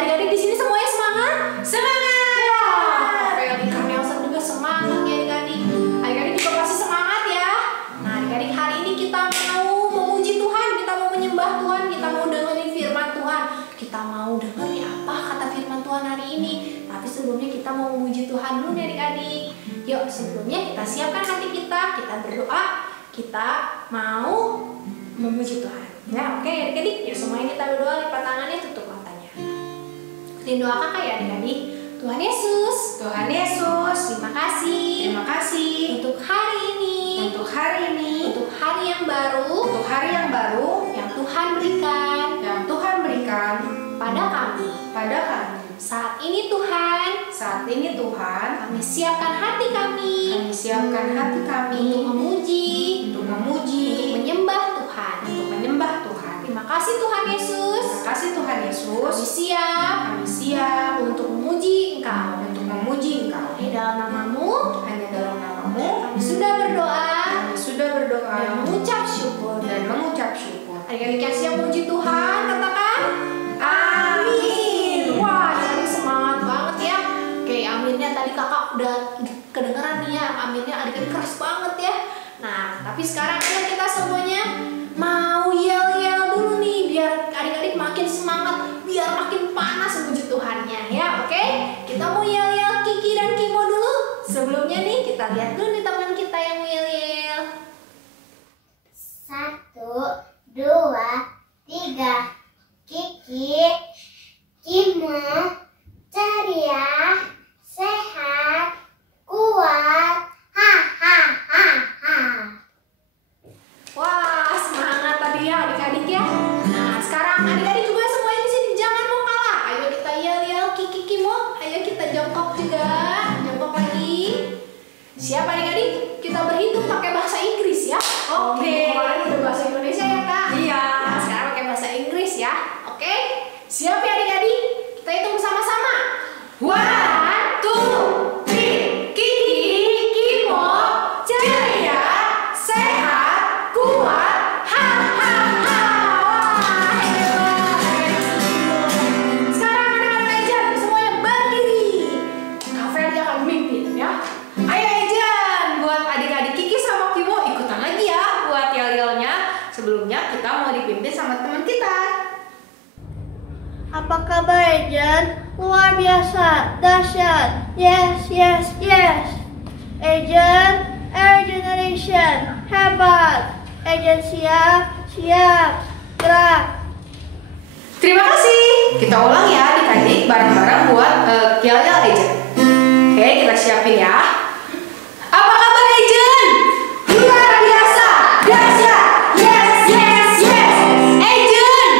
Adik-adik di sini semuanya semangat? Semangat! Wah, kayak di Kak Nelson juga semangat ya adik-adik. Adik-adik juga pasti semangat ya. Nah adik-adik, hari ini kita mau memuji Tuhan, kita mau menyembah Tuhan, kita mau dengerin firman Tuhan. Kita mau dengerin apa kata firman Tuhan hari ini. Tapi sebelumnya kita mau memuji Tuhan dulu nih adik-adik. Yuk sebelumnya kita siapkan hati kita berdoa, kita mau memuji Tuhan. Ya oke adik-adik, yuk semuanya kita berdoa, lipat tangannya, tutup matanya. Ikutin doa kakak ya adik-adik. Tuhan Yesus, Tuhan Yesus, terima kasih untuk hari ini, untuk hari yang baru yang Tuhan berikan pada kami. Saat ini Tuhan, kami siapkan hati kami, untuk memuji, untuk menyembah Tuhan. Terima kasih Tuhan Yesus. Kami siap untuk memuji Engkau. Hanya dalam namamu kami sudah berdoa dan mengucap syukur. Adik-adik yang siap memuji Tuhan, katakan amin. Wah, tadi semangat banget ya. Oke, aminnya tadi kakak udah kedengeran nih ya. Aminnya adik-adik keras banget ya. Nah, tapi sekarang kita semuanya mau yel-yel dulu nih, biar adik-adik makin semangat, biar makin panas memuji Tuhannya ya. Oke, kita mau yel-yel Kiki dan Kimo dulu. Sebelumnya nih kita lihat dulu nih teman kita yang mau yel-yel. 1, 2, 3. Kiki, Kimo, ceria, sehat, kuat, ha ha ha ha. Wah, semangat tadi ya adik-adik ya. Nah, sekarang adik-adik juga semuanya di sini jangan mau kalah. Ayo kita yel-yel Kiki Kimo. Ayo kita jongkok juga. Jongkok lagi. Siap adik-adik? Kita berhitung pakai bahasa Inggris ya. Oke. Kemarin udah bahasa Indonesia ya, Kak? Iya. Nah, sekarang pakai bahasa Inggris ya. Oke? Siap ya adik-adik? Kita hitung bersama-sama. 1, 2, 3. Kiki, Kimo, ceria, sehat, kuat, ha ha ha. Wah, hebat. Sekarang anak-anak Ejan semuanya berdiri. Kak Feli akan memimpin ya. Ayo Ejan, buat adik-adik Kiki sama Kimo ikutan lagi ya buat yel-yelnya. Sebelumnya kita mau dipimpin sama teman kita. Apa kabar Ejen? Luar biasa, dahsyat. Yes. Ejen, Air Generation, hebat. Ejen siap, gerak. Terima kasih. Kita ulang ya adik-adik bareng-bareng buat yel-yel Ejen. Oke, kita siapin ya. Apa kabar Ejen? Luar biasa, dahsyat. Yes. Ejen,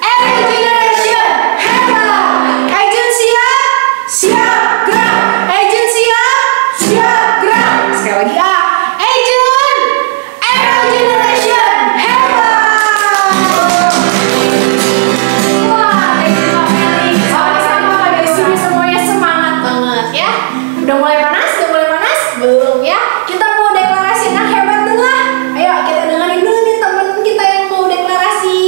Air Generation, hebat. Ejen siap, gerak. Ejen siap, gerak. Sekali lagi ya. Ejen, Air Generation, hebat. Wah, thank you Kak Feli. Sama-sama di sini semuanya semangat banget ya. Udah mulai panas? Belum ya. Kita mau deklarasi yang hebat dulu lah. Ayo kita dengerin dulu nih teman kita yang mau deklarasi.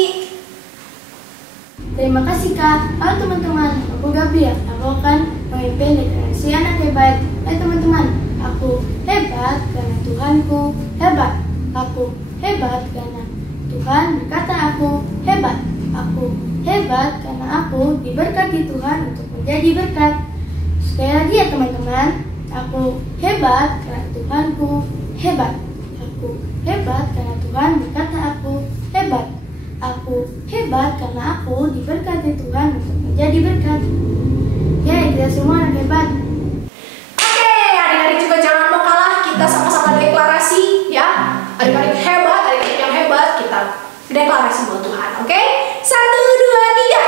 Terima kasih Kak. Halo teman-teman, aku Gabriel. Aku akan memimpin deklarasi anak hebat. Hai teman-teman, aku hebat karena Tuhanku hebat. Aku hebat karena Tuhan berkata aku hebat. Aku hebat karena aku diberkati Tuhan untuk menjadi berkat. Sekali lagi ya teman-teman, aku hebat karena Tuhanku hebat. Aku hebat karena Tuhan berkata aku hebat. Aku hebat karena aku diberkati Tuhan untuk menjadi berkat. Ya, kita semua anak hebat. Oke, adik-adik juga jangan mau kalah. Kita sama-sama deklarasi ya. Adik-adik hebat, adik-adik yang hebat, kita deklarasi buat Tuhan. Oke? 1, 2, 3.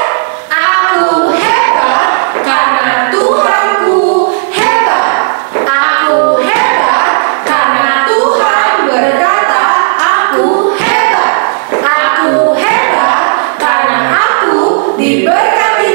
Aku hebat karena Tuhanku hebat. Aku hebat karena Tuhan berkata aku hebat. Aku hebat karena aku diberkati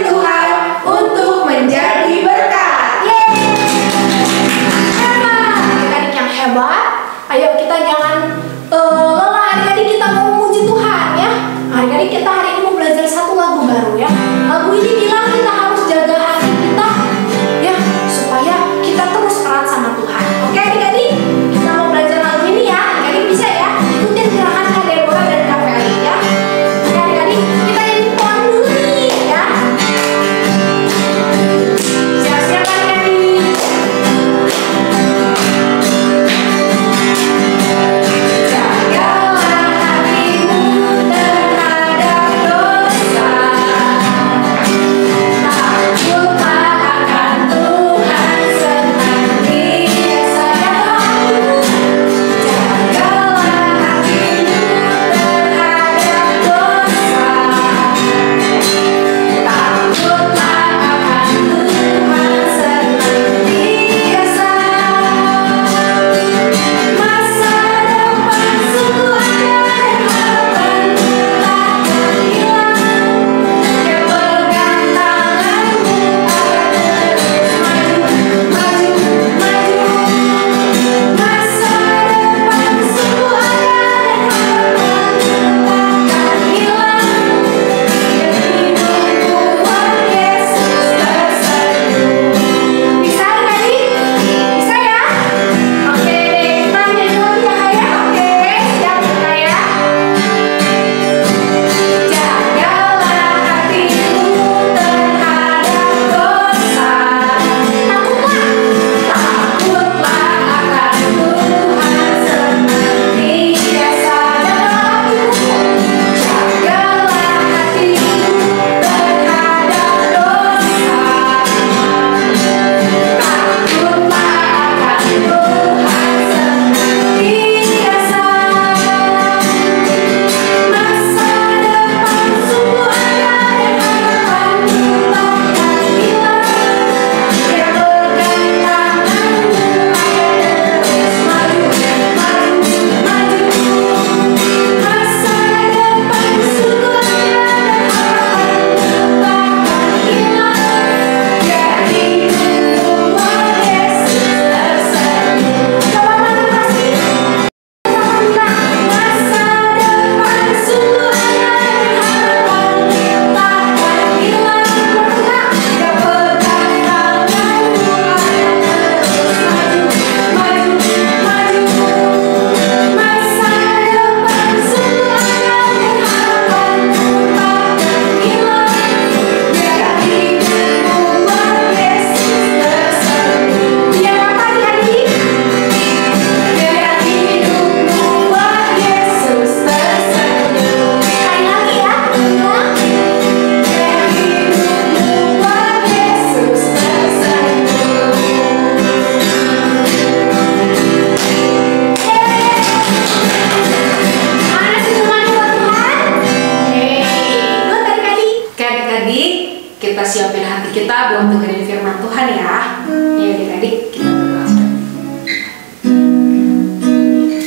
kita siapin hati kita buat dengerin firman Tuhan ya. Ya adik-adik, kita berdoa.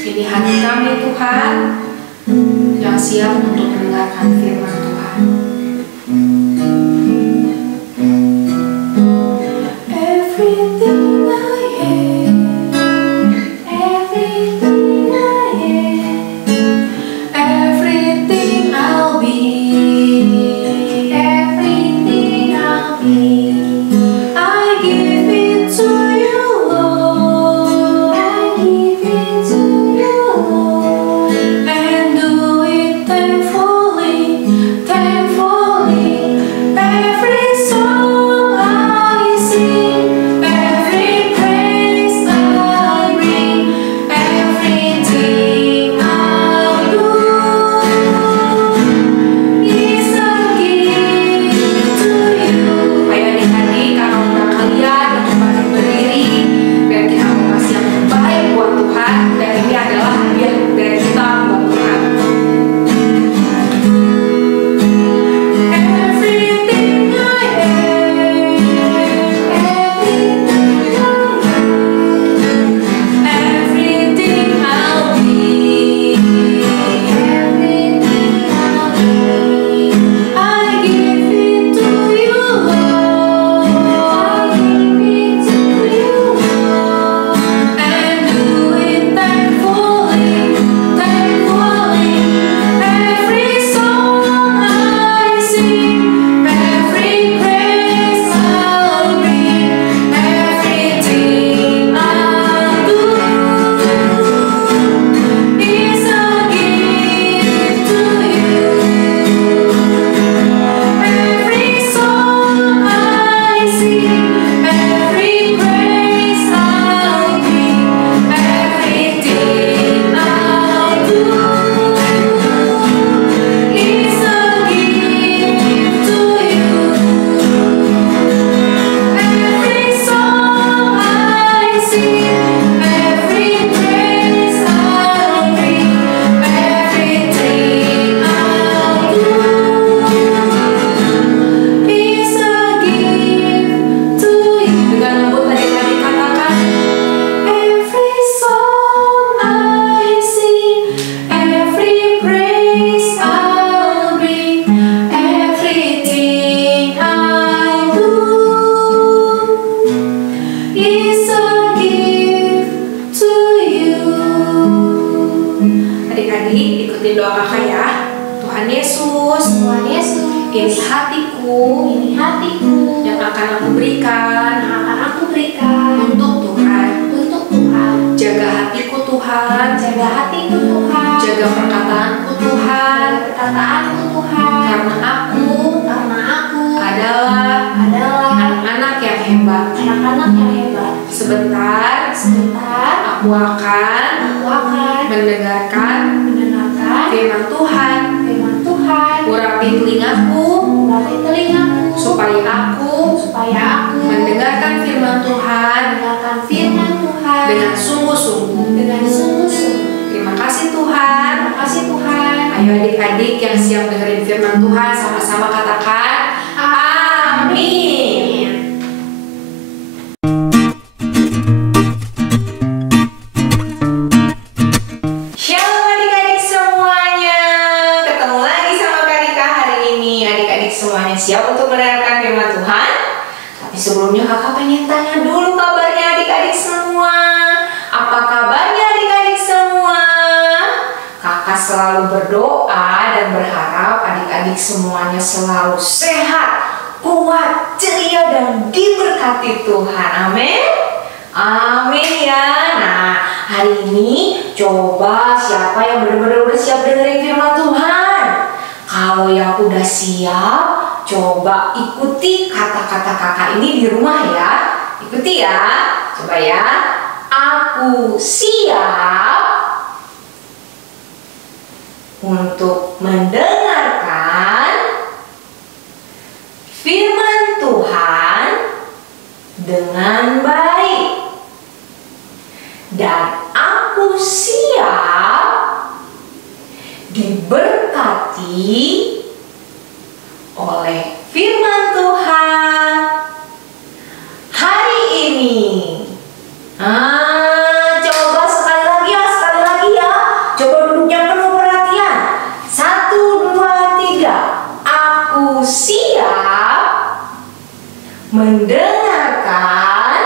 Ini hati kami Tuhan yang siap untuk mendengarkan firman Tuhan. Everything I am, everything I am, everything I'll be, everything I'll be, I give it to you, Lord, I give it to you, Lord, and do it thankfully, thankfully. Every song I sing, every praise I bring, everything I do is a gift to you. Ayo adik-adik, karena undang kalian untuk bangkit berdiri dan kita mau kasih yang terbaik buat Tuhan, dan ini adalah hadiah dari kita buat Tuhan. Everything I am, everything I'll be, everything I'll be, I give it to you, Lord, I give it to you, Lord, and do it thankfully, thankfully. Every song I sing, every praise I'll bring, everything I do is a gift to you. Every song I sing, every praise I'll bring, everything I'll do is a gift to you. Every song I sing, every praise I'll bring, everything I'll do is a gift to you. Dengan lembut adik-adik katakan, every song I sing, every praise I'll bring, everything I do is a gift to you. Adik-adik, ikutin doa kakak ya. Tuhan Yesus, Tuhan Yesus, ini hatiku ini hatiku yang akan aku berikan yang akan aku berikan untuk Tuhan. untuk Tuhan. Jaga hatiku Tuhan, Jaga hatiku Tuhan, jaga perkataanku Tuhan, jaga perkataanku Tuhan, karena aku adalah anak-anak yang hebat. anak-anak yang hebat. Sebentar, aku akan mendengarkan firman Tuhan. Urapi telingaku supaya aku mendengarkan firman Tuhan dengan sungguh-sungguh. Terima kasih Tuhan. Ayo adik-adik yang siap dengerin firman Tuhan, sama-sama katakan amin. Shalom adik-adik semuanya. Ketemu lagi sama Kak Rika hari ini. Adik-adik semuanya siap untuk mendengarkan firman Tuhan? Tapi sebelumnya kakak pengen tanya dulu kabarnya adik-adik semua. Apa kabarnya adik-adik semua? Kakak selalu berdoa dan berharap adik-adik semuanya selalu sehat, kuat, ceria, dan diberkati Tuhan. Amin. Amin ya. Nah, hari ini coba siapa yang benar-benar udah siap dengerin firman Tuhan? Kalau yang udah siap, coba ikuti kata-kata kakak ini di rumah ya. Ikuti ya. Coba ya. Aku siap untuk mendengarkan firman Tuhan dengan baik. Dan aku siap diberkati oleh firman Tuhan mendengarkan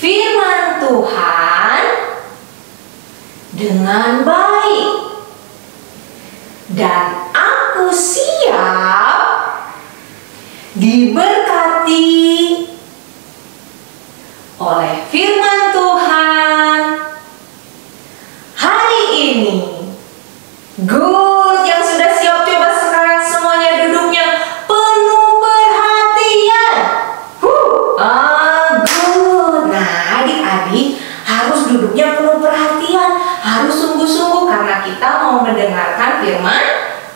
firman Tuhan dengan baik. Dan aku siap diberkati oleh firman Tuhan hari ini. Good, yang sudah siap coba sekarang semuanya duduknya penuh perhatian. Good. Nah, adik-adik harus duduknya penuh perhatian, harus sungguh-sungguh karena kita mau mendengarkan firman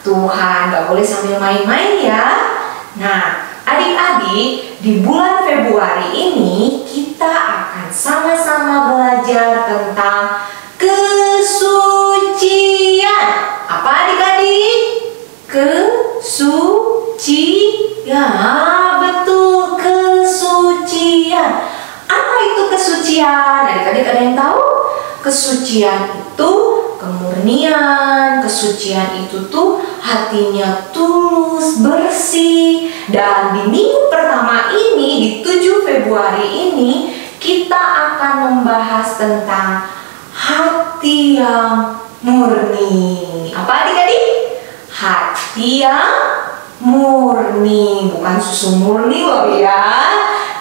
Tuhan. Gak boleh sambil main-main ya. Nah, adik-adik, di bulan Februari ini kita akan sama-sama belajar tentang kesucian. Apa adik-adik? Kesucian. Betul, kesucian. Apa itu kesucian? Adik-adik ada yang tahu? Kesucian itu kemurnian. Kesucian itu tuh hatinya tulus, bersih. Dan di minggu pertama ini, di 7 Februari ini, kita akan membahas tentang hati yang murni. Apa adik-adik? Hati yang murni, bukan susu murni loh ya.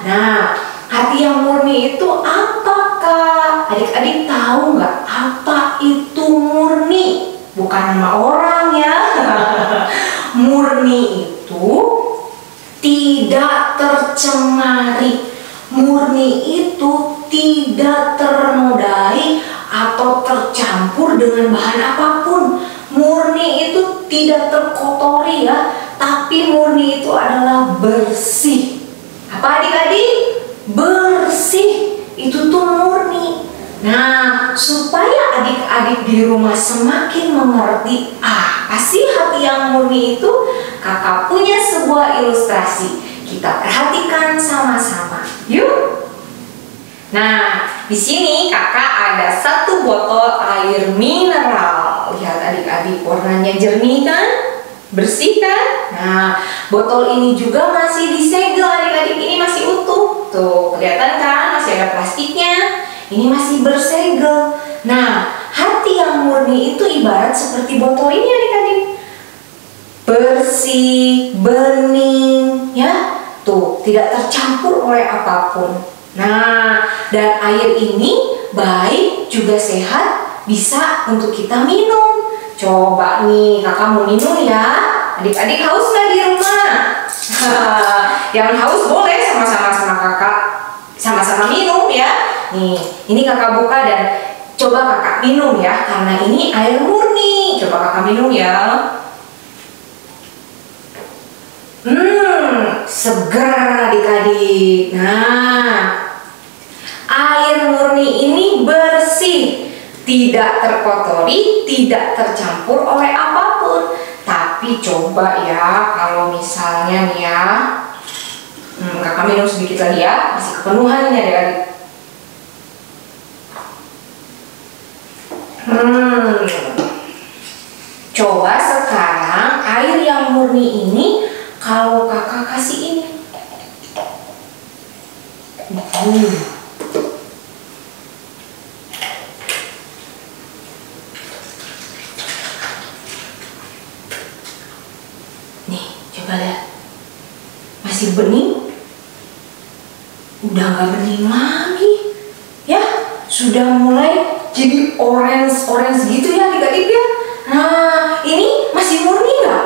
Nah, hati yang murni itu apakah? Adik-adik tahu nggak apa itu murni? Bukan nama orang ya. Murni itu tidak tercemari. Murni itu tidak ternodai atau tercampur dengan bahan apapun. Murni itu tidak terkotori ya, tapi murni itu adalah bersih. Apa adik-adik? Bersih. Itu tuh murni. Nah, supaya adik-adik di rumah semakin mengerti apa sih hati yang murni itu, kakak punya sebuah ilustrasi. Kita perhatikan sama-sama. Yuk. Nah, di sini kakak ada satu botol air mineral. Lihat adik-adik, warnanya jernih kan? Bersih kan? Nah, botol ini juga masih disegel adik-adik. Ini masih utuh. Tuh, kelihatan kan? Masih ada plastiknya. Ini masih bersegel. Nah, hati yang murni itu ibarat seperti botol ini adik-adik. Bersih, bening, ya. Tuh, tidak tercampur oleh apapun. Nah, dan air ini baik juga sehat, bisa untuk kita minum. Coba nih, kakak mau minum ya. Adik-adik haus nggak di rumah? Yang haus boleh sama-sama sama kakak, sama-sama minum ya. Nih, ini kakak buka dan coba kakak minum ya, karena ini air murni. Coba kakak minum ya. Segar adik-adik. Nah, air murni ini bersih, tidak terkotori, tidak tercampur oleh apapun. Tapi coba ya, kalau misalnya nih ya, kakak minum sedikit lagi ya, masih kepenuhan ini adik-adik. Coba sekarang air yang murni ini kalau kakak kasih ini. Nih, coba lihat. Masih bening? Udah nggak bening lagi. Ya, sudah mulai jadi orange gitu ya adik-adik ya. Nah, ini masih murni nggak?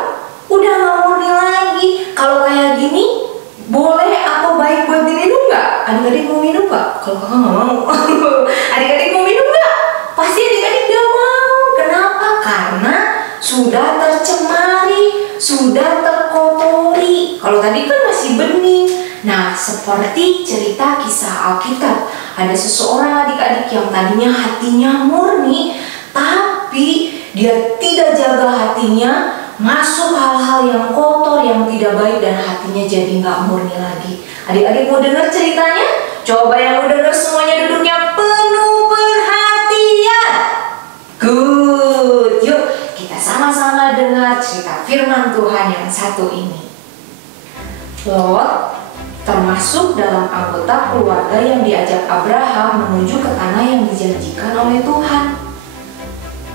Udah nggak murni lagi. Kalau kayak gini, boleh atau baik buat diminum nggak? Adik-adik mau minum nggak? Kalau kakak nggak mau. Adik-adik mau minum nggak? Pasti adik-adik nggak mau. Kenapa? Karena sudah tercemari, sudah terkotori. Kalau tadi kan masih bening. Nah, seperti cerita kisah Alkitab, ada seseorang adik-adik yang tadinya hatinya murni, tapi dia tidak jaga hatinya, masuk hal-hal yang kotor, yang tidak baik, dan hatinya jadi nggak murni lagi. Adik-adik mau dengar ceritanya? Coba yang mau dengar semuanya duduknya penuh perhatian. Good. Yuk, kita sama-sama dengar cerita firman Tuhan yang satu ini. Lot termasuk dalam anggota keluarga yang diajak Abraham menuju ke tanah yang dijanjikan oleh Tuhan.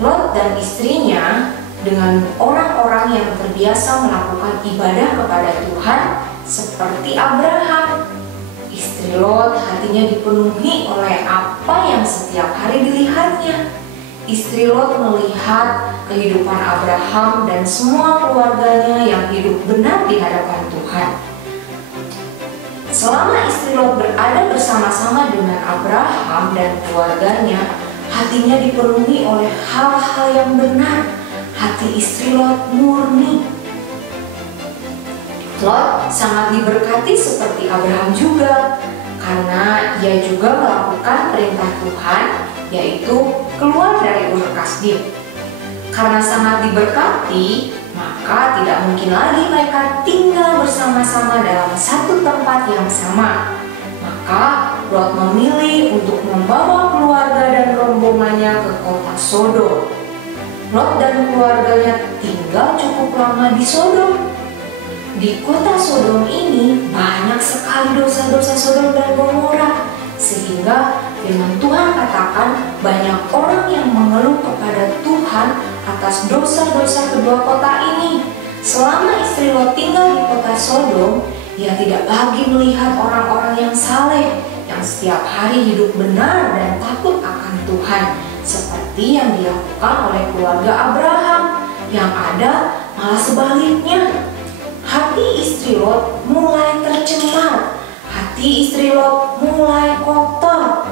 Lot dan istrinya dengan orang-orang yang terbiasa melakukan ibadah kepada Tuhan seperti Abraham. Istri Lot hatinya dipenuhi oleh apa yang setiap hari dilihatnya. Istri Lot melihat kehidupan Abraham dan semua keluarganya yang hidup benar di hadapan Tuhan. Selama istri Lot berada bersama-sama dengan Abraham dan keluarganya, hatinya dipenuhi oleh hal-hal yang benar. Hati istri Lot murni. Lot sangat diberkati seperti Abraham juga, karena ia juga melakukan perintah Tuhan, yaitu keluar dari Ur Kasdim. Karena sangat diberkati, maka tidak mungkin lagi mereka tinggal bersama-sama dalam satu tempat yang sama. Maka Lot memilih untuk membawa keluarga dan rombongannya ke kota Sodom. Lot dan keluarganya tinggal cukup lama di Sodom. Di kota Sodom ini banyak sekali dosa-dosa Sodom dan Gomora, sehingga firman Tuhan katakan banyak orang yang mengeluh kepada Tuhan atas dosa-dosa kedua kota ini. Selama istri Lot tinggal di kota Sodom, ia tidak lagi melihat orang-orang yang saleh, yang setiap hari hidup benar dan takut akan Tuhan, seperti yang dilakukan oleh keluarga Abraham. Yang ada malah sebaliknya. Hati istri Lot mulai tercemar, hati istri Lot mulai kotor,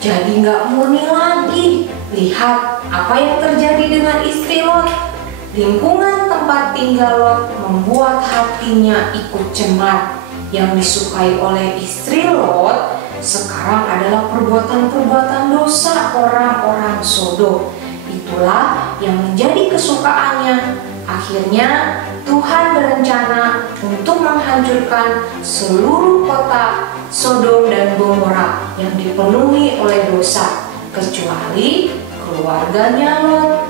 jadi nggak murni lagi. Lihat apa yang terjadi dengan istri Lot. Lingkungan tempat tinggal Lot membuat hatinya ikut cemar. Yang disukai oleh istri Lot sekarang adalah perbuatan-perbuatan dosa orang-orang Sodom. Itulah yang menjadi kesukaannya. Akhirnya Tuhan berencana untuk menghancurkan seluruh kota Sodom dan Gomora yang dipenuhi oleh dosa, kecuali keluarganya Lot.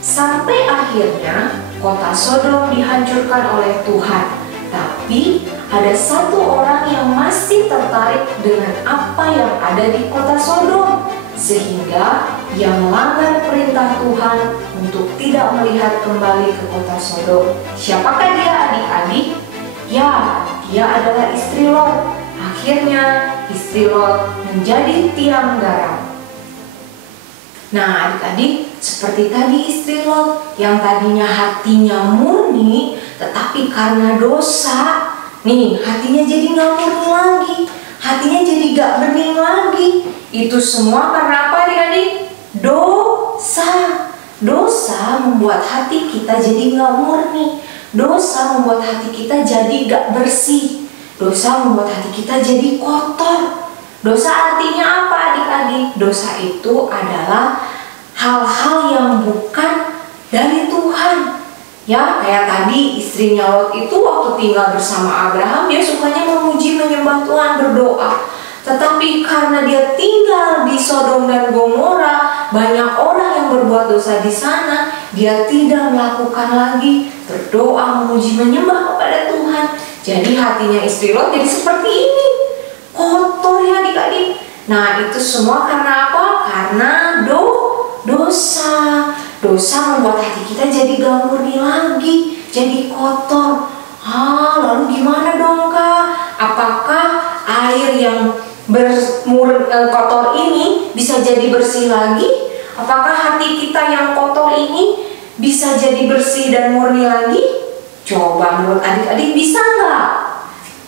Sampai akhirnya kota Sodom dihancurkan oleh Tuhan. Tapi ada satu orang yang masih tertarik dengan apa yang ada di kota Sodom, sehingga ia melanggar perintah Tuhan untuk tidak melihat kembali ke kota Sodom. Siapakah dia, adik-adik? Ya, dia adalah istri Lot. Akhirnya istri Lot menjadi tiang garam. Nah, adik-adik, seperti tadi istri Lot yang tadinya hatinya murni, tetapi karena dosa, nih hatinya jadi gak murni lagi, hatinya jadi gak bening lagi. Itu semua karena apa, adik-adik? Dosa. Dosa membuat hati kita jadi gak murni. Dosa membuat hati kita jadi gak bersih. Dosa membuat hati kita jadi kotor. Dosa artinya apa, adik-adik? Dosa itu adalah hal-hal yang bukan dari Tuhan. Ya, kayak tadi istrinya Lot itu waktu tinggal bersama Abraham, dia sukanya memuji menyembah Tuhan, berdoa. Tetapi karena dia tinggal di Sodom dan Gomora, banyak orang yang berbuat dosa di sana, dia tidak melakukan lagi berdoa, memuji, menyembah kepada Tuhan. Jadi hatinya istri Lot jadi seperti ini, kotor ya adik-adik. Nah, itu semua karena apa? Karena dosa. Dosa membuat hati kita jadi gak murni lagi, jadi kotor. Lalu gimana dong, Kak? Apakah air yang kotor ini bisa jadi bersih lagi? Apakah hati kita yang kotor ini bisa jadi bersih dan murni lagi? Coba menurut adik-adik bisa nggak?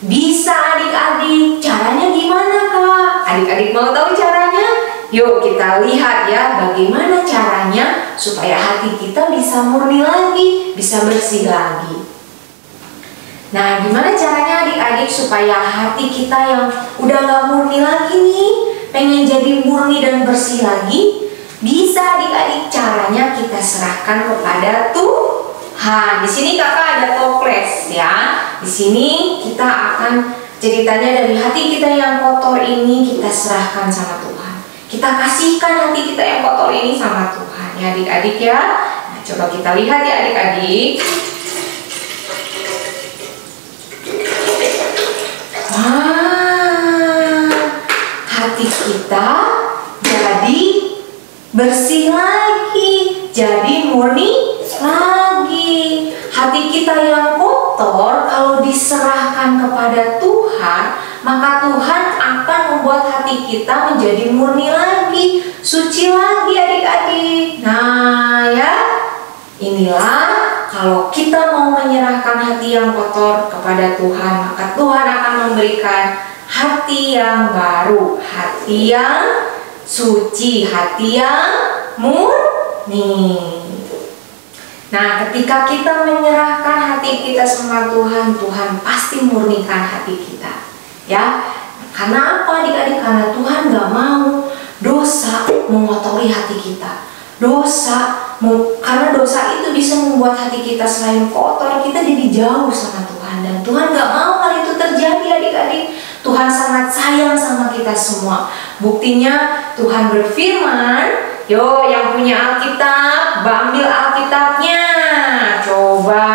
Bisa, adik-adik. Caranya gimana, Kak? Adik-adik mau tahu caranya? Yuk kita lihat ya bagaimana caranya supaya hati kita bisa murni lagi, bisa bersih lagi. Nah, gimana caranya adik-adik supaya hati kita yang udah gak murni lagi nih, pengen jadi murni dan bersih lagi? Bisa adik-adik, caranya kita serahkan kepada Tuhan. Di sini kakak ada toples ya. Di sini kita akan ceritanya dari hati kita yang kotor ini kita serahkan sama Tuhan. Kita kasihkan hati kita yang kotor ini sama Tuhan ya adik-adik ya. Nah, coba kita lihat ya adik-adik. hati kita jadi bersih lagi, jadi murni lagi. Hati kita yang kotor kalau diserahkan kepada Tuhan, maka Tuhan akan membuat hati kita menjadi murni lagi, suci lagi adik-adik. Nah ya, inilah kalau kita mau menyerahkan hati yang kotor kepada Tuhan, maka Tuhan akan memberikan hati yang baru, hati yang suci, hati yang murni. Nah, ketika kita menyerahkan hati kita sama Tuhan, Tuhan pasti murnikan hati kita. Ya, karena apa adik-adik? Karena Tuhan gak mau dosa mengotori hati kita. Karena dosa itu bisa membuat hati kita selain kotor, kita jadi jauh sama Tuhan. Dan Tuhan gak mau hal itu terjadi adik-adik. Tuhan sangat sayang sama kita semua. Buktinya Tuhan berfirman, yo yang punya Alkitab, ambil Alkitabnya. Coba,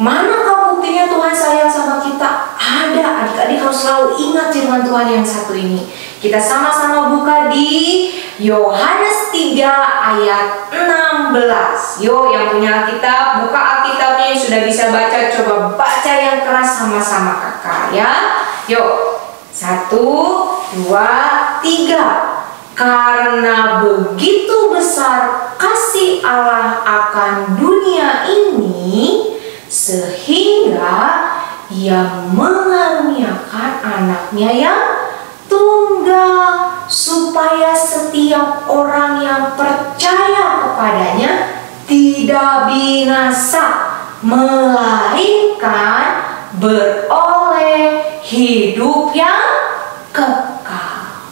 manakah buktinya Tuhan sayang sama kita? Ada, adik-adik harus selalu ingat firman Tuhan yang satu ini. Kita sama-sama buka di Yohanes 3 ayat 16. Yo yang punya Alkitab, buka Alkitabnya. Yang sudah bisa baca, coba baca yang keras sama-sama kakak ya. Yuk, 1, 2, 3. Karena begitu besar kasih Allah akan dunia ini, sehingga Ia mengaruniakan anaknya yang tunggal, supaya setiap orang yang percaya kepadanya tidak binasa, melainkan beroleh hidup yang kekal.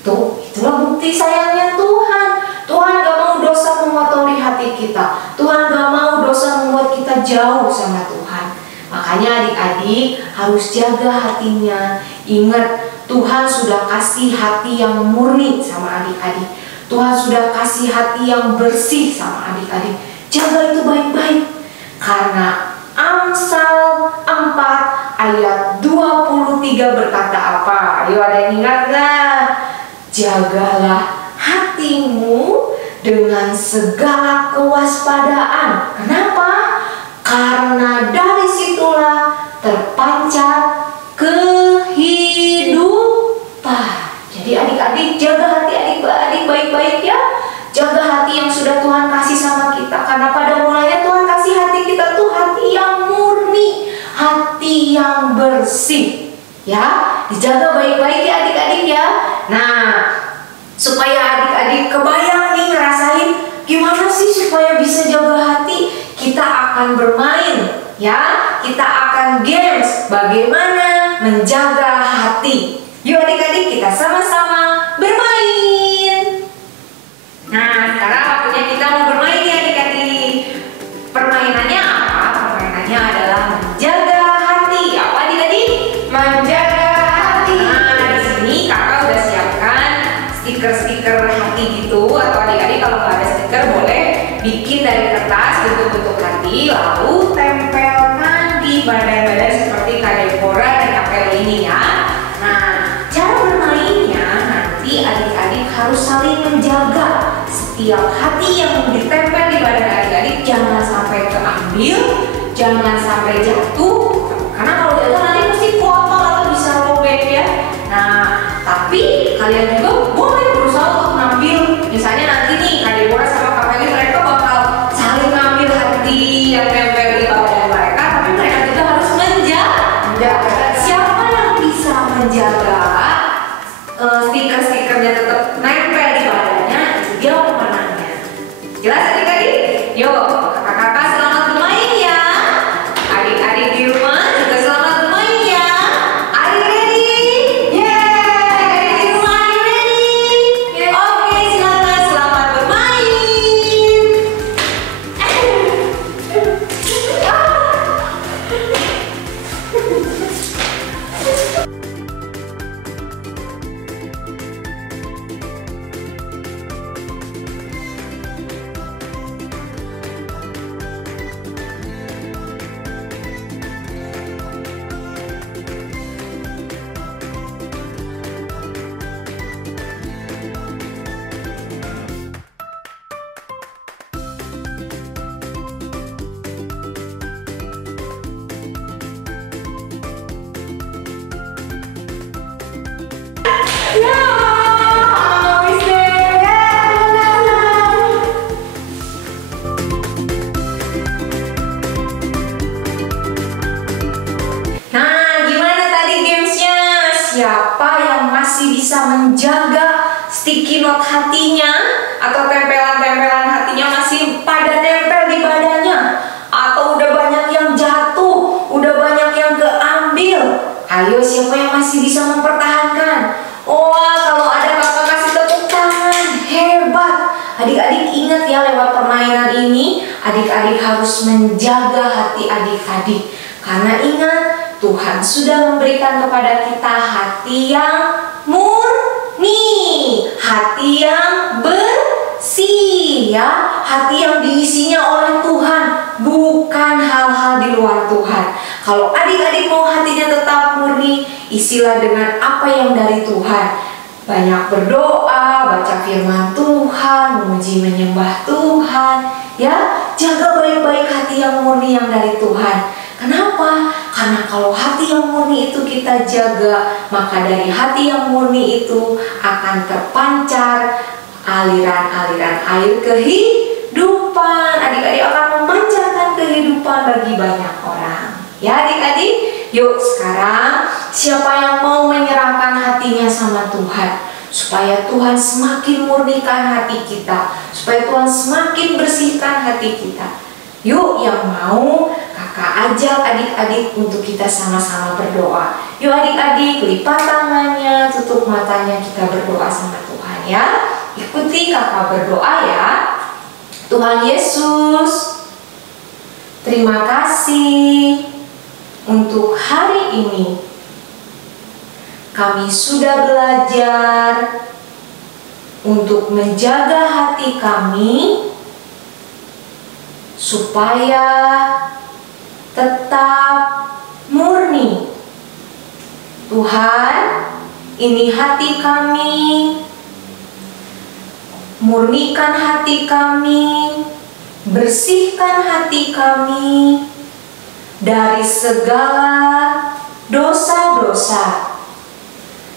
Tuh, itulah bukti sayangnya Tuhan. Tuhan gak mau dosa mengotori hati kita. Tuhan gak mau dosa membuat kita jauh sama Tuhan. Makanya adik-adik harus jaga hatinya. Ingat, Tuhan sudah kasih hati yang murni sama adik-adik. Tuhan sudah kasih hati yang bersih sama adik-adik. Jaga itu baik-baik. Karena Amsal 4 ayat 23 berkata apa? Ayo, ada yang ingat gak? Jagalah hatimu dengan segala kewaspadaan. Kenapa? Karena dari situlah terpancar kehidupan. Jadi adik-adik jaga hati adik-adik baik-baik ya. Jaga hati yang sudah Tuhan kasih sama kita. Karena pada mulanya Tuhan kasih hati kita tuh hati yang murni, hati yang bersih. Ya, dijaga baik-baik ya adik-adik ya. Nah, supaya adik-adik kebayang nih ngerasain gimana sih supaya bisa jaga hati. Kita akan bermain ya, kita akan games bagaimana menjaga hati. Yuk adik-adik kita sama-sama bermain. Nah, sekarang waktunya kita mau bermain ya adik-adik. Permainannya apa? Permainannya adalah menjaga hati. Apa adik-adik? Menjaga hati. Nah, di sini kakak udah siapkan stiker-stiker hati gitu. Atau adik-adik kalau nggak ada stiker boleh bikin dari kertas bentuk-bentuk hati, lalu tempelkan di badan-badan seperti Kak Deborah dan Kak Kelly ini ya. Nah, cara bermainnya nanti adik-adik harus saling menjaga. Setiap hati yang ditempel di badan adik-adik jangan sampai keambil, jangan sampai jatuh. Karena kalau jatuh nanti mesti kotor atau bisa robek ya. Nah, tapi kalian juga boleh berusaha untuk ngambil. Misalnya nanti nih Kak Deborah sama Kak Kelly mereka bakal saling ngambil hati yang nempel di badan mereka, tapi mereka juga harus menjaga. Siapa yang bisa menjaga stiker-stikernya tetap nempel di badannya, dia pemenangnya. Jelas adik-adik? Yuk, kakak-kakak selamat bermain ya. Adik-adik di bisa menjaga sticky note hatinya atau tempelan-tempelan hatinya masih pada nempel di badannya, atau udah banyak yang jatuh, udah banyak yang keambil? Ayo, siapa yang masih bisa mempertahankan? Wah, kalau ada kakak kasih tepuk tangan. Hebat. Adik-adik ingat ya, lewat permainan ini adik-adik harus menjaga hati adik-adik. Karena ingat, Tuhan sudah memberikan kepada kita hati yang murni, hati yang bersih ya, hati yang diisinya oleh Tuhan, bukan hal-hal di luar Tuhan. Kalau adik-adik mau hatinya tetap murni, isilah dengan apa yang dari Tuhan. Banyak berdoa, baca firman Tuhan, memuji menyembah Tuhan ya. Jaga baik-baik hati yang murni yang dari Tuhan. Kenapa? Karena kalau hati yang murni itu kita jaga, maka dari hati yang murni itu akan terpancar aliran-aliran air kehidupan. Adik-adik akan memancarkan kehidupan bagi banyak orang. Ya adik-adik, yuk sekarang siapa yang mau menyerahkan hatinya sama Tuhan, supaya Tuhan semakin murnikan hati kita, supaya Tuhan semakin bersihkan hati kita? Yuk yang mau, kakak ajak adik-adik untuk kita sama-sama berdoa. Yuk adik-adik, lipat tangannya, tutup matanya, kita berdoa sama Tuhan ya. Ikuti kakak berdoa ya. Tuhan Yesus, terima kasih untuk hari ini. Kami sudah belajar untuk menjaga hati kami supaya tetap murni. Tuhan, ini hati kami, murnikan hati kami, bersihkan hati kami dari segala dosa-dosa.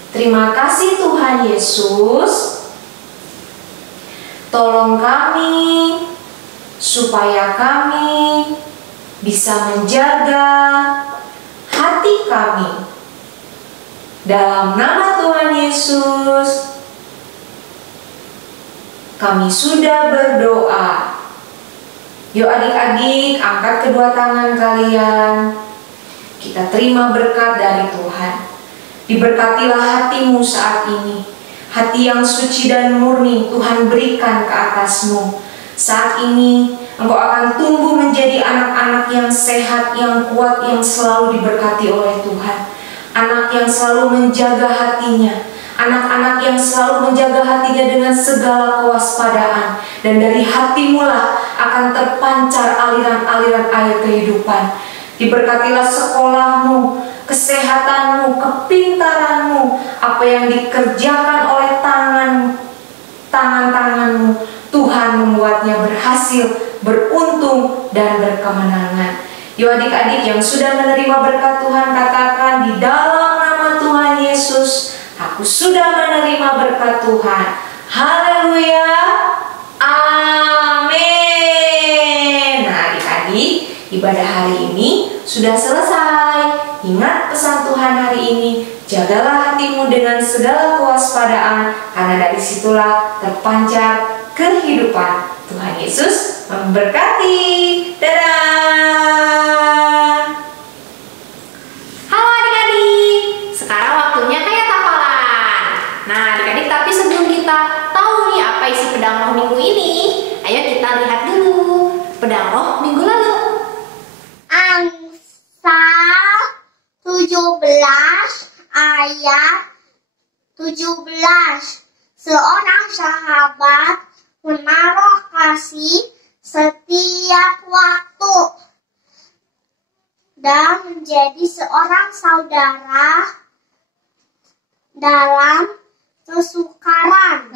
Terima kasih Tuhan Yesus. Tolong kami supaya kami bisa menjaga hati kami. Dalam nama Tuhan Yesus, kami sudah berdoa. Yuk adik-adik, angkat kedua tangan kalian. Kita terima berkat dari Tuhan. Diberkatilah hatimu saat ini. Hati yang suci dan murni Tuhan berikan ke atasmu. Saat ini engkau akan tumbuh menjadi anak-anak yang sehat, yang kuat, yang selalu diberkati oleh Tuhan. Anak yang selalu menjaga hatinya, anak-anak yang selalu menjaga hatinya dengan segala kewaspadaan. Dan dari hatimu lah akan terpancar aliran-aliran air kehidupan. Diberkatilah sekolahmu, kesehatanmu, kepintaranmu, apa yang dikerjakan oleh tangan-tanganmu, Tuhan membuatnya berhasil, beruntung, dan berkemenangan. Yuk adik-adik yang sudah menerima berkat Tuhan, katakan di dalam nama Tuhan Yesus, aku sudah menerima berkat Tuhan. Haleluya, amin. Nah adik-adik, ibadah hari ini sudah selesai. Ingat pesan Tuhan hari ini, jagalah hatimu dengan segala kewaspadaan, karena dari situlah terpancar kehidupan. Tuhan Yesus memberkati. Dadah. Halo adik-adik, sekarang waktunya kayak hafalan. Nah adik-adik, tapi sebelum kita tahu nih apa isi pedang roh minggu ini, ayo kita lihat dulu pedang roh minggu lalu. Amsal 17 ayat 17. Seorang sahabat menaruh kasih setiap waktu dan menjadi seorang saudara dalam kesukaran.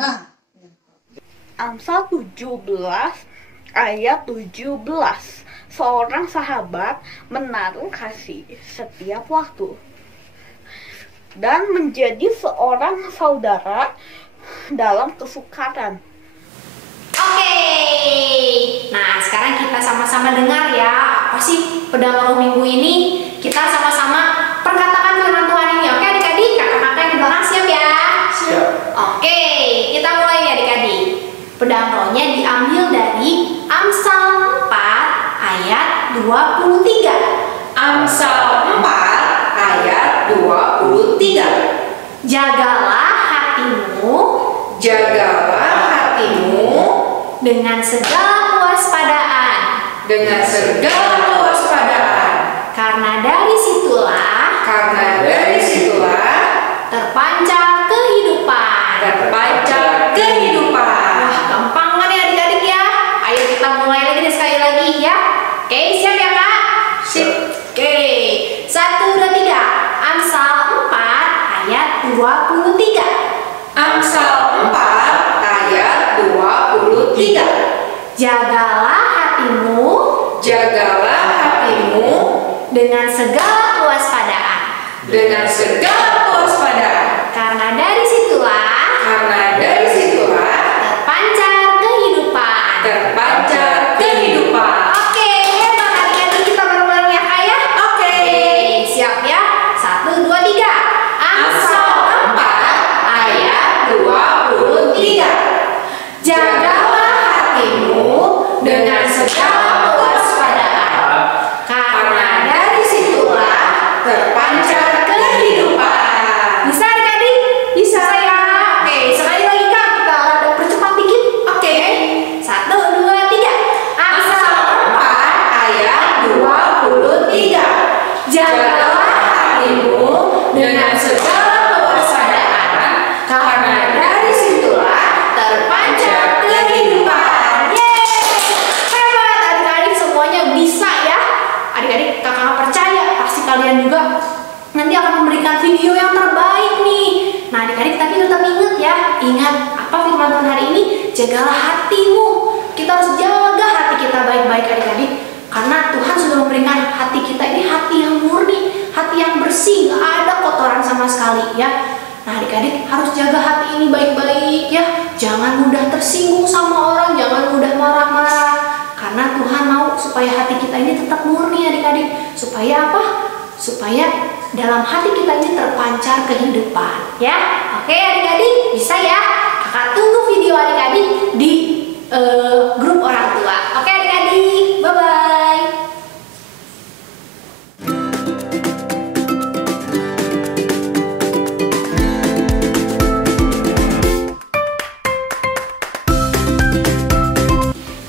Amsal 17 ayat 17. Seorang sahabat menaruh kasih setiap waktu dan menjadi seorang saudara dalam kesukaran. Oke, nah sekarang kita sama-sama dengar ya, apa sih pedang roh minggu ini? Kita sama-sama perkatakan firman Tuhan ini. Oke adik-adik, kakak-kakak yang di belakang siap ya? Jagalah hatimu dengan segala kewaspadaan. Karena dari situlah terpancar kehidupan. Wah, gampang kan ya adik-adik ya? Ayo kita mulai lagi deh sekali lagi ya. Oke, siap ya Kak? Sip. Oke, 1, 2, 3. Amsal 4 ayat 23. Amsal 4 ayat 23. Jagalah hatimu dengan segala kewaspadaan. Karena dari situlah terpancar kehidupan. Oke, hebat adik-adik, kita bareng-bareng ya Kak ya? Oke. Siap ya? 1, 2, 3. Amsal 4 ayat 23. Jagalah hatimu dengan segala kewaspadaan. Karena dari situlah terpancar kehidupan. Bisa adik-adik? Bisa ya? Oke, sekali lagi Kak, kita ada percepat dikit. Oke, 1, 2, 3. Amsal 4 ayat 23. Jagalah hatimu dengan segala kewaspadaan, karena dari situlah terpancar kehidupan. Yeay! Hebat adik-adik, semuanya bisa ya. Adik-adik, kakak percaya pasti kalian juga nanti akan memberikan video yang terbaik nih. Nah adik-adik, tapi tetap ingat ya. Ingat apa firman Tuhan hari ini? Jagalah hatimu. Kita harus jaga hati kita baik-baik adik-adik. Karena Tuhan sudah memberikan hati kita ini hati yang murni, hati yang bersih, gak ada kotoran sama sekali ya. Nah adik-adik harus jaga hati ini baik-baik ya. Jangan mudah tersinggung sama orang, jangan mudah marah-marah. Karena Tuhan mau supaya hati kita ini tetap murni adik-adik. Supaya apa? Supaya dalam hati kita ini terpancar kehidupan ya. Oke adik-adik, bisa ya? Kakak tunggu video adik-adik di grup orang tua. Oke adik-adik, bye-bye.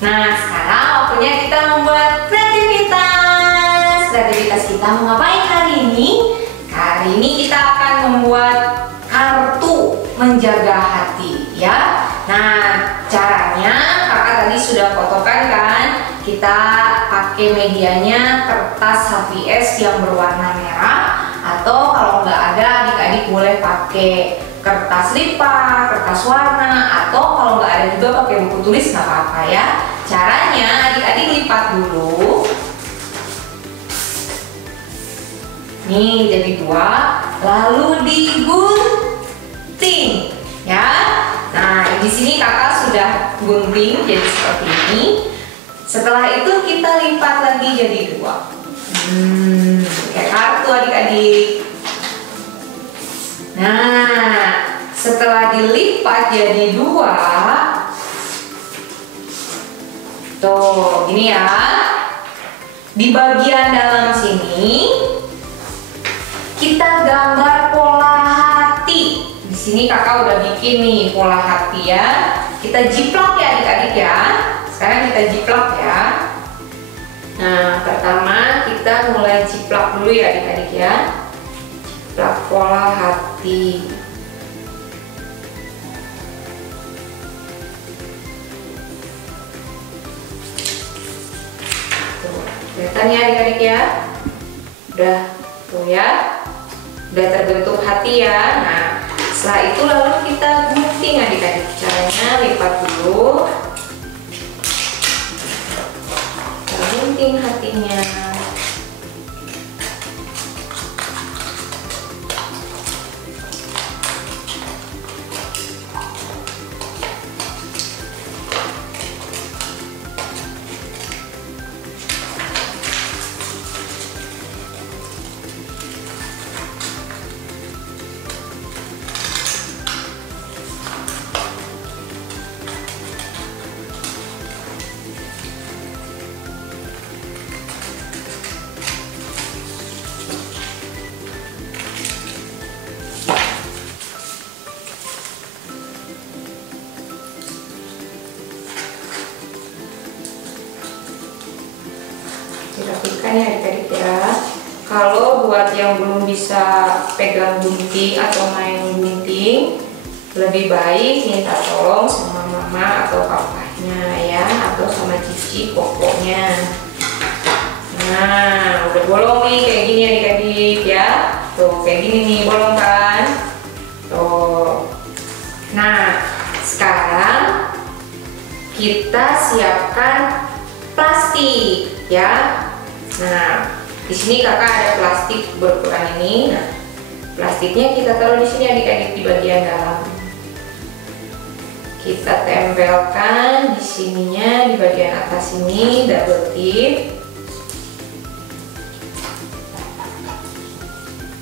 Nah, sekarang waktunya kita membuat kreativitas. Kreativitas kita mau ngapain hari ini? Hari ini kita akan membuat kartu menjaga hati ya. Nah, caranya kakak tadi sudah fotokan kan? Kita pakai medianya kertas HVS yang berwarna merah, atau kalau nggak ada adik-adik boleh pakai kertas lipat, kertas warna, atau kalau nggak ada juga pakai buku tulis nggak apa-apa ya. Caranya adik-adik lipat dulu. Nih jadi 2, lalu digunting ya. Nah di sini kakak sudah gunting jadi seperti ini. Setelah itu kita lipat lagi jadi 2. Kayak kartu adik-adik. Nah, setelah dilipat jadi 2, tuh, gini ya. Di bagian dalam sini kita gambar pola hati. Di sini kakak udah bikin nih pola hati ya. Kita jiplak ya adik-adik ya. Sekarang kita jiplak ya. Nah, pertama kita mulai jiplak dulu ya adik-adik ya. Jiplak pola hati. Kelihatan ya adik-adik ya. Udah tuh ya. Udah terbentuk hati ya. Nah, setelah itu lalu kita gunting adik-adik. Caranya lipat dulu. Kita gunting hatinya. buat yang belum bisa pegang gunting atau main gunting, lebih baik minta tolong sama mama atau papahnya ya, atau sama cici pokoknya. Nah, udah bolong nih kayak gini adik-adik ya. Tuh, kayak gini nih bolong kan? Tuh. Nah, sekarang kita siapkan plastik ya. Nah, di sini kakak ada plastik berukuran ini. Nah, plastiknya kita taruh di sini adik-adik di bagian dalam. Kita tempelkan di sininya, di bagian atas ini double tip.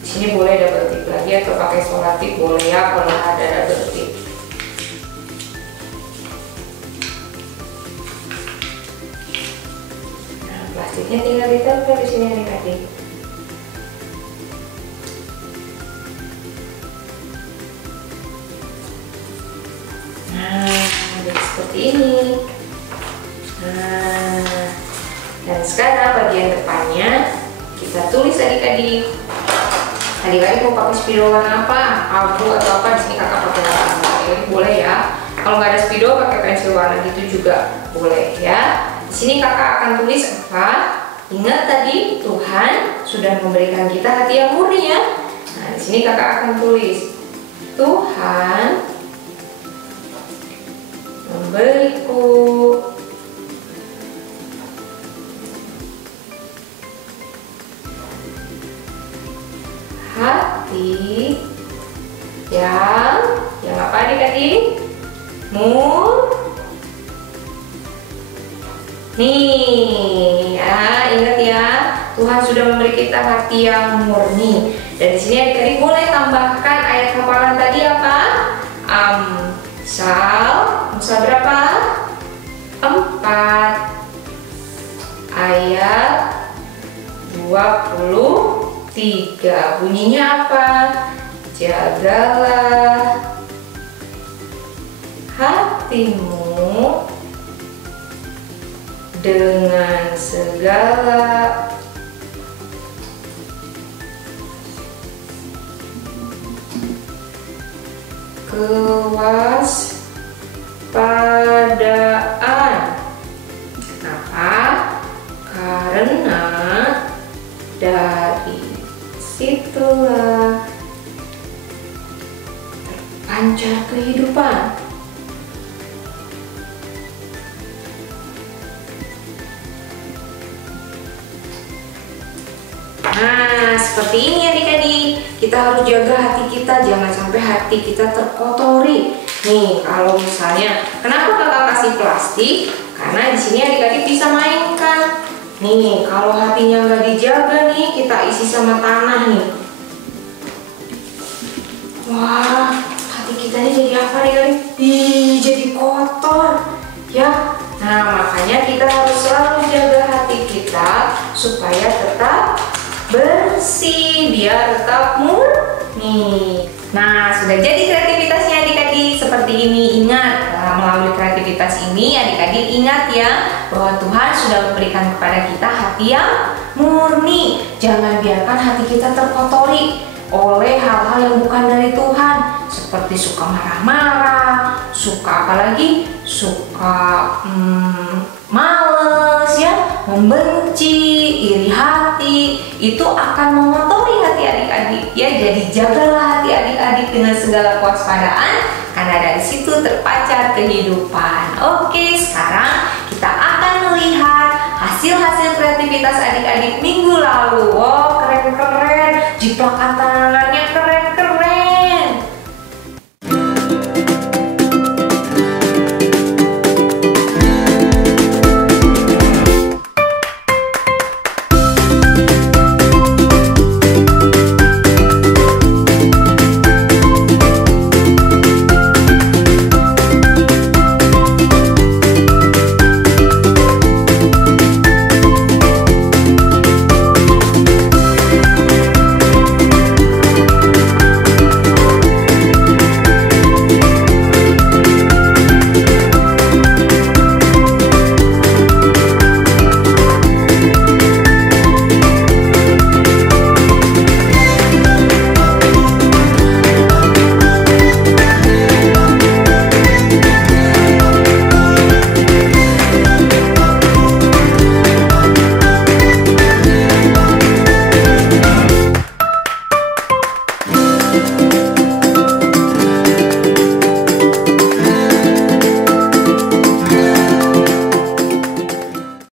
Di sini boleh double tip lagi atau pakai solatip boleh ya kalau ada double tip. Nah, plastiknya tinggal ditempel di sini adik-adik. Nah, jadi seperti ini. Nah, dan sekarang bagian depannya kita tulis adik-adik. Adik-adik mau pakai spidol warna apa? Abu atau apa? Di sini kakak pakai warna adik-adik boleh ya. Kalau nggak ada spidol pakai pensil warna gitu juga boleh ya. Di sini kakak akan tulis apa? Ingat tadi Tuhan sudah memberikan kita hati yang murni ya. Nah, di sini kakak akan tulis Tuhan memberiku hati yang apa adik-adik? Nih ya, ingat ya, Tuhan sudah memberi kita hati yang murni. Dan di sini adik-adik boleh tambahkan ayat hafalan tadi apa? Amsal berapa? 4 ayat 23. Bunyinya apa? Jagalah hatimu dengan segala kewaspadaan. Kenapa? Karena dari situlah terpancar kehidupan. Nah, seperti ini adik-adik. Kita harus jaga hati kita, jangan sampai hati kita terkotori. Nih, kalau misalnya, kenapa kakak kasih plastik? Karena di sini adik-adik bisa mainkan. Nih, kalau hatinya nggak dijaga nih, kita isi sama tanah nih. Wah, hati kita ini jadi apa adik-adik? Ih, jadi kotor, ya. Nah, makanya kita harus selalu jaga hati kita supaya tetap bersih, biar tetap murni. Nah, sudah jadi kreativitasnya adik-adik seperti ini. Ingat, melalui kreativitas ini adik-adik ingat ya, bahwa Tuhan sudah memberikan kepada kita hati yang murni. Jangan biarkan hati kita terkotori oleh hal-hal yang bukan dari Tuhan, seperti suka marah-marah, suka apalagi suka males ya, membenci, iri hati. Itu akan mengotori hati adik-adik ya. Jadi jagalah hati adik-adik dengan segala kewaspadaan, karena dari situ terpancar kehidupan. Oke, sekarang kita akan melihat hasil-hasil kreativitas adik-adik minggu lalu. Wow, keren-keren, jiplakan tangan